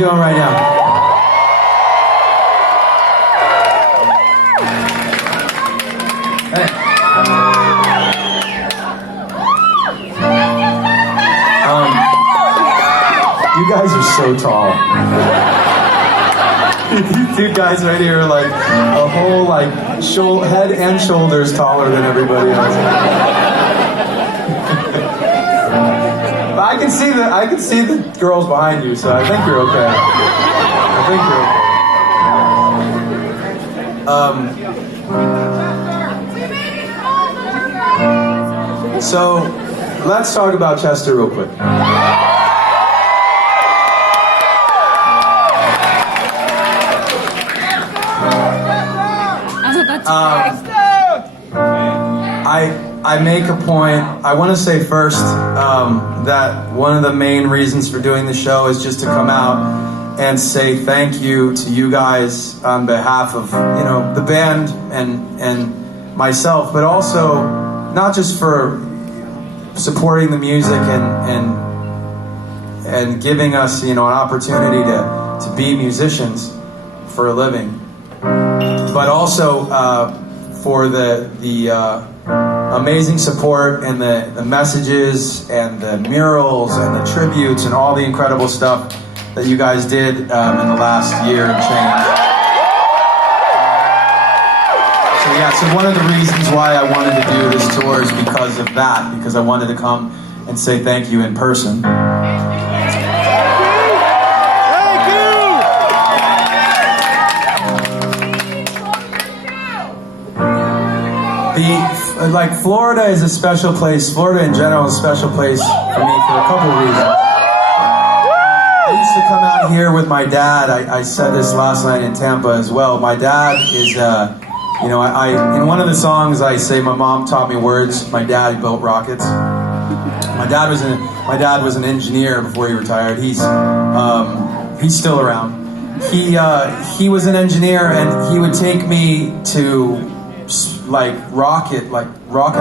doing right now? Hey. You guys are so tall. These two guys right here are like a whole like head and shoulders taller than everybody else. But I can see the girls behind you, so I think you're okay. I think you're okay. So let's talk about Chester real quick. I make a point. I want to say first that one of the main reasons for doing the show is just to come out and say thank you to you guys on behalf of the band and myself, but also not just for supporting the music and giving us an opportunity to be musicians for a living, but also for the amazing support and the messages and the murals and the tributes and all the incredible stuff that you guys did in the last year and change. So one of the reasons why I wanted to do this tour is because of that, because I wanted to come and say thank you in person. Florida is a special place. Florida in general is a special place for me for a couple of reasons. I used to come out here with my dad. I said this last night in Tampa as well. My dad is, in one of the songs I say my mom taught me words. My dad built rockets. My dad was an engineer before he retired. He's still around. He was an engineer, and he would take me to rocket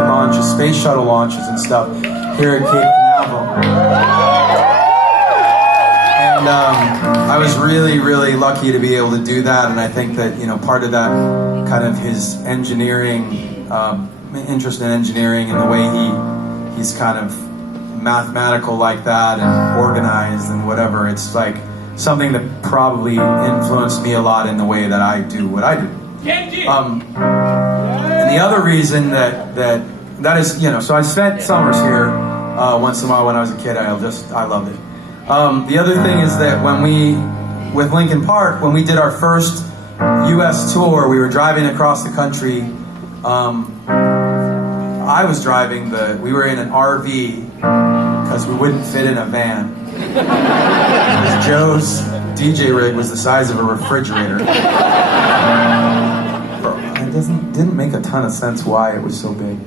launches, space shuttle launches and stuff here at Cape Canaveral. And I was really, really lucky to be able to do that, and I think that, part of that kind of his engineering, interest in engineering and the way he's kind of mathematical like that and organized and whatever, it's like something that probably influenced me a lot in the way that I do what I do. And the other reason that is, so I spent summers here once in a while when I was a kid. I loved it. The other thing is that with Linkin Park, when we did our first U.S. tour, we were driving across the country. I was driving we were in an RV because we wouldn't fit in a van. Because Joe's DJ rig was the size of a refrigerator. It didn't make a ton of sense why it was so big.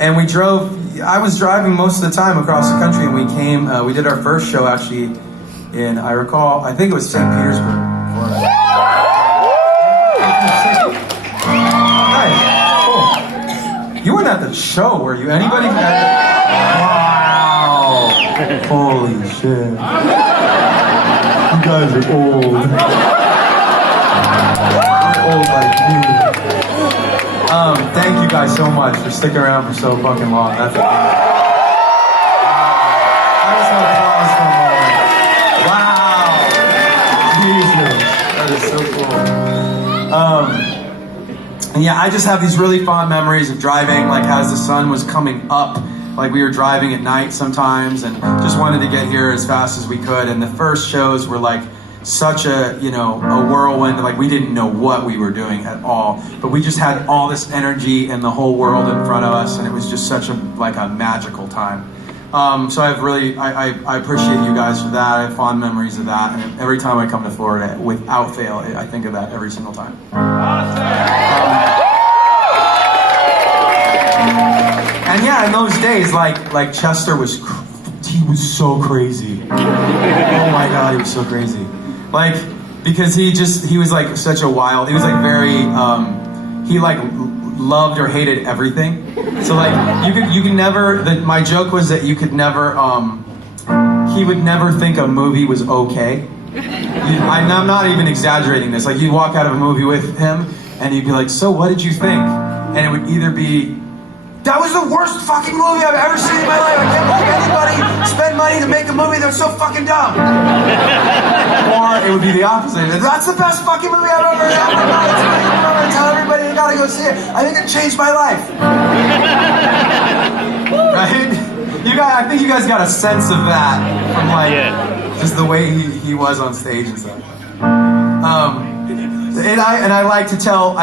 And we drove. I was driving most of the time across the country, and we did our first show actually in, I think it was St. Petersburg, Florida. Nice, cool. You weren't at the show, were you? Anybody? Wow! Holy shit! You guys are old. Old like me. Thank you guys so much for sticking around for so fucking long. That's amazing. I just want applause for a moment. Wow. Jesus. That is so cool. And yeah, I just have these really fond memories of driving, as the sun was coming up. We were driving at night sometimes and just wanted to get here as fast as we could. And the first shows were such a whirlwind, we didn't know what we were doing at all, but we just had all this energy and the whole world in front of us, and it was just such a magical time. So I appreciate you guys for that. I have fond memories of that, and every time I come to Florida, without fail, I think of that every single time. And yeah, in those days, Chester was so crazy. Oh my God, he was so crazy. Because he was such a wild, he was very, he loved or hated everything. So you could never, my joke was that you could never, he would never think a movie was okay. I'm not even exaggerating this. Like, you'd walk out of a movie with him, and he'd be like, so what did you think? And it would either be, that was the worst fucking movie I've ever seen in my life. I can't believe anybody spend money to make a movie that was so fucking dumb. Or it would be the opposite. That's the best fucking movie I've ever seen. Oh my God, it's great. I'm gonna tell everybody they gotta go see it. I think it changed my life. Right? I think you guys got a sense of that from just the way he was on stage and stuff. And I like to tell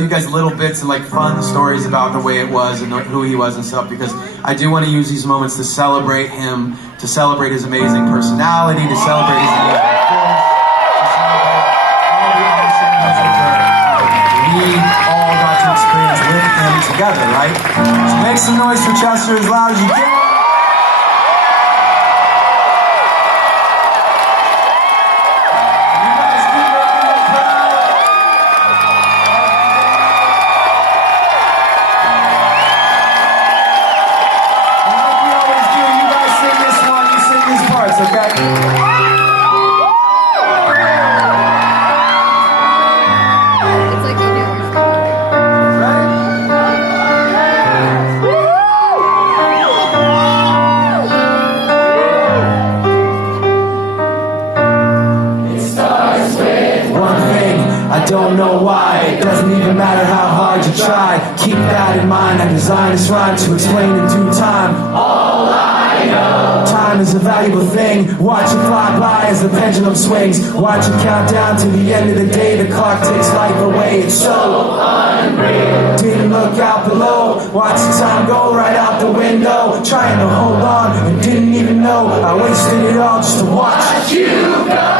you guys little bits and fun stories about the way it was and who he was and stuff, because I do want to use these moments to celebrate him, to celebrate his amazing personality, to celebrate his amazing we all got to experience with him together, right? So make some noise for Chester as loud as you can. Don't know why, it doesn't even matter how hard you try. Keep that in mind, I designed this rhyme to explain in due time. All I know, time is a valuable thing. Watch it fly by as the pendulum swings. Watch it count down to the end of the day. The clock takes life away, it's so unreal. Didn't look out below, watch the time go right out the window. Trying to hold on, and didn't even know I wasted it all just to watch you go.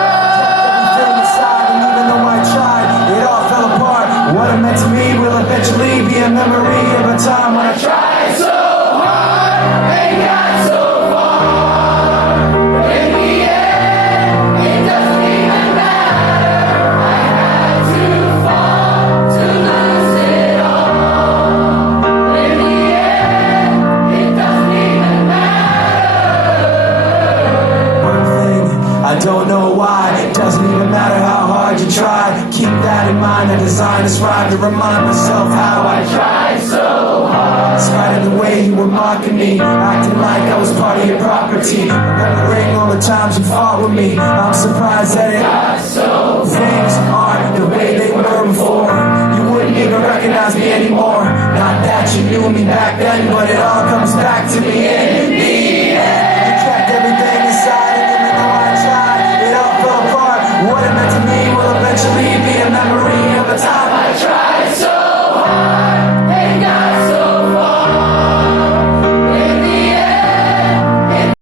What it meant to me will eventually be a memory of a time when I tried so hard and got so far. But in the end, it doesn't even matter. I had to fall to lose it all. But in the end, it doesn't even matter. One thing, I don't know why. It doesn't even matter how hard you try. Keep that in mind, I designed this rhyme to remind myself how I tried so hard. In spite of the way you were mocking me, acting like I was part of your property, remembering all the times you fought with me. I'm surprised that it got so things aren't the way they were before. You wouldn't even recognize me anymore. Not that you knew me back then, but it all comes